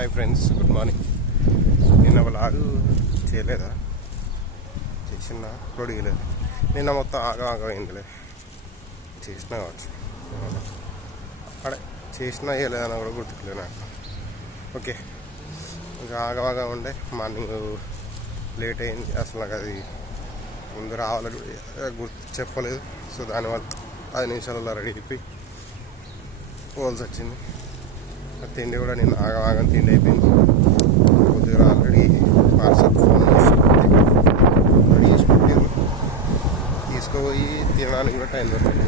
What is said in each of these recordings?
Hi friends good morning. నిన్న vlog చేయలేదా? చేసిన అప్లోడ్ చేయలేదు. నిన్న మొత్తం ఆగ ఆగమైందిలే చేసినా కావచ్చు. అక్కడ చేసినా చేయలేదని కూడా గుర్తుకులే నాకు. ఓకే. ఇంకా ఆగవాగా ఉండే మార్నింగ్ లేట్ అయింది. అసలు నాకు అది ముందు రావాలని గుర్తు చెప్పలేదు. సో దానివల్ల పది నిమిషాలలో రెడీ అయిపోయి పోవాల్సి వచ్చింది. తిండి కూడా నేను ఆగవాగం తిండి అయిపోయింది. కొద్దిగా ఆల్రెడీ పార్సల్ ఫోన్ చేసి తీసుకుపోయి తినడానికి కూడా టైం దొరికింది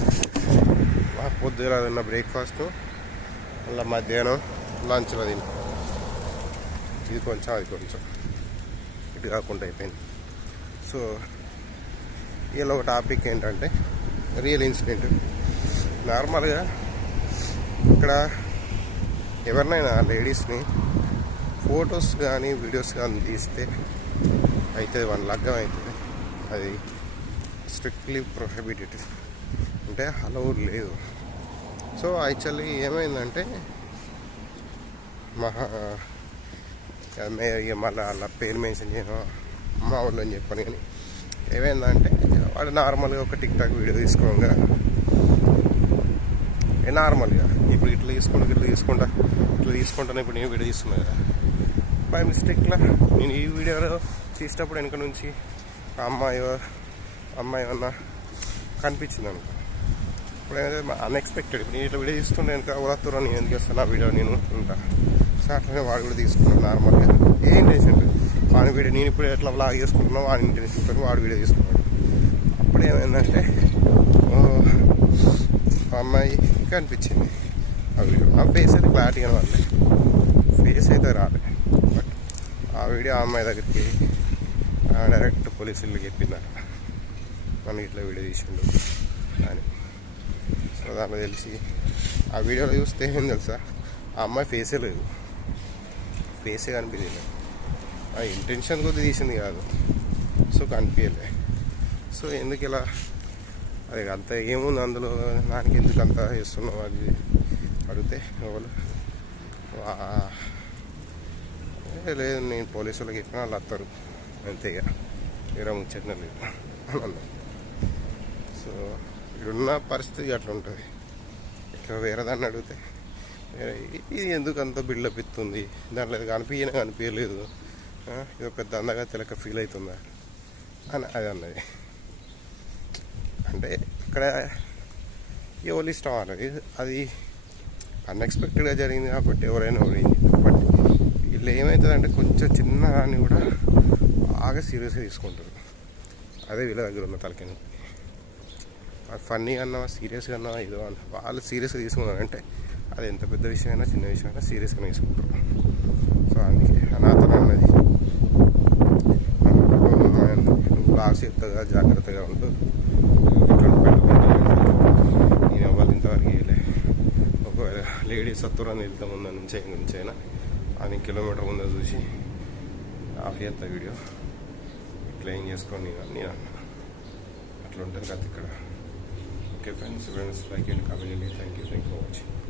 మాకు పొద్దున తిన్న బ్రేక్ఫాస్ట్ మళ్ళీ మధ్యాహ్నం లంచ్లో తిని ఇది కొంచెం అది కొంచెం. ఇటు కాకుండా అయిపోయింది. సో ఇలా ఒక టాపిక్ ఏంటంటే రియల్ ఇన్సిడెంట్ నార్మల్గా ఇక్కడ ఎవరినైనా లేడీస్ని ఫొటోస్ కానీ వీడియోస్ కానీ తీస్తే అయితే వన్ లగ్గం అవుతుంది. అది స్ట్రిక్ట్లీ ప్రొహిబిటెడ్. అంటే అలౌడ్ లేదు. సో యాక్చువల్లీ ఏమైందంటే మహా మళ్ళీ వాళ్ళ పేరు మెన్షన్ చేయను మా వాళ్ళని అని చెప్పాను కానీ ఏమైందంటే వాడు నార్మల్గా ఒక టిక్ టాక్ వీడియో తీసుకోగా నార్మల్గా ఇప్పుడు ఇట్లా తీసుకుంటా ఇట్లా తీసుకుంటా ఇట్లా తీసుకుంటాను ఇప్పుడు నేను వీడియో తీసుకున్నాను కదా. బై మిస్టేక్లా నేను ఈ వీడియోలో తీసేటప్పుడు వెనక నుంచి అమ్మాయి అమ్మాయి ఏమన్నా కనిపించింది అనుకో. ఇప్పుడు అన్ఎక్స్పెక్టెడ్ ఇప్పుడు నేను ఇట్లా వీడియో తీసుకుంటే వెనక వస్తున్నా నేను ఎందుకు వస్తాను ఆ వీడియో నేను ఉంటా. సో అట్లనే వాడు కూడా తీసుకున్నాను నార్మల్గా ఏం ఇంటెన్షన్ వాడి వీడియో నేను ఇప్పుడు ఎట్లా లాగ్ చేసుకుంటున్నా వాడి ఇంటెన్షన్ వాడు వీడియో తీసుకున్నాడు. అప్పుడు ఏమైందంటే అమ్మాయి కనిపించింది. ఆ వీడియో ఆ ఫేస్ అయితే క్లారిటీ కనవాలి ఫేస్ అయితే రాలే. బట్ ఆ వీడియో ఆ అమ్మాయి దగ్గరికి డైరెక్ట్ పోలీసులు చెప్పిందట మనకి ఇట్లా వీడియో తీసిండు అని. సో దాంట్లో తెలిసి ఆ వీడియోలో చూస్తే ఏం తెలుసా? ఆ అమ్మాయి ఫేసే లేదు. ఫేసే కనిపించలేదు. ఆ ఇంటెన్షన్ కొద్ది తీసింది కాదు. సో కనిపించలే. సో ఎందుకు ఇలా అది అంత ఏముంది అందులో? నాకు ఎందుకు అంత చేస్తున్నావు అది? అడిగితే ఎవరు? వా- లేదు నేను పోలీసు వాళ్ళకి చెప్పిన వాళ్ళు వస్తారు. అంతే ఇక. వేరే ముచ్చట్న లేదు. అని సో ఇప్పుడున్న పరిస్థితి అట్లా ఉంటుంది. ఇక్కడ వేరే దాన్ని అడిగితే వేరే ఇది ఎందుకు అంత బిల్డప్ ఇస్తుంది? దాంట్లో ఇది కనిపించలేదు. ఇది ఒక దందగా తెలక ఫీల్ అవుతుందా? అని అది అన్నది. అంటే ఇక్కడ ఎవరు ఇష్టం అన్నది అది అన్ఎక్స్పెక్టెడ్గా జరిగింది కాబట్టి ఎవరైనా పోయింది బట్ వీళ్ళు ఏమవుతుందంటే కొంచెం చిన్న అని కూడా బాగా సీరియస్గా తీసుకుంటారు. అదే వీళ్ళ దగ్గర ఉన్న తలకి ఫన్నీ అన్నా సీరియస్గా అన్నా ఏదో అన్న వాళ్ళు సీరియస్గా తీసుకున్నారంటే అది ఎంత పెద్ద విషయమైనా చిన్న విషయమైనా సీరియస్గా తీసుకుంటారు. సో అందుకే నాతో అన్నది. బాగా లాస్ట్ జాగ్రత్తగా ఉంటుంది నేను అవ్వాలి ఇంతవరకు వేయలే లేడీస్ అత్తురని వెళ్తాం ముందు నుంచి నుంచి అయినా. అని కిలోమీటర్ ముందు చూసి ఆఫ్ చేస్తా వీడియో. ఇట్లా ఏం చేసుకోండి నేను అన్నా. అట్లా ఉంటుంది కదా ఇక్కడ. Okay friends friends like and comment thank you thank for watching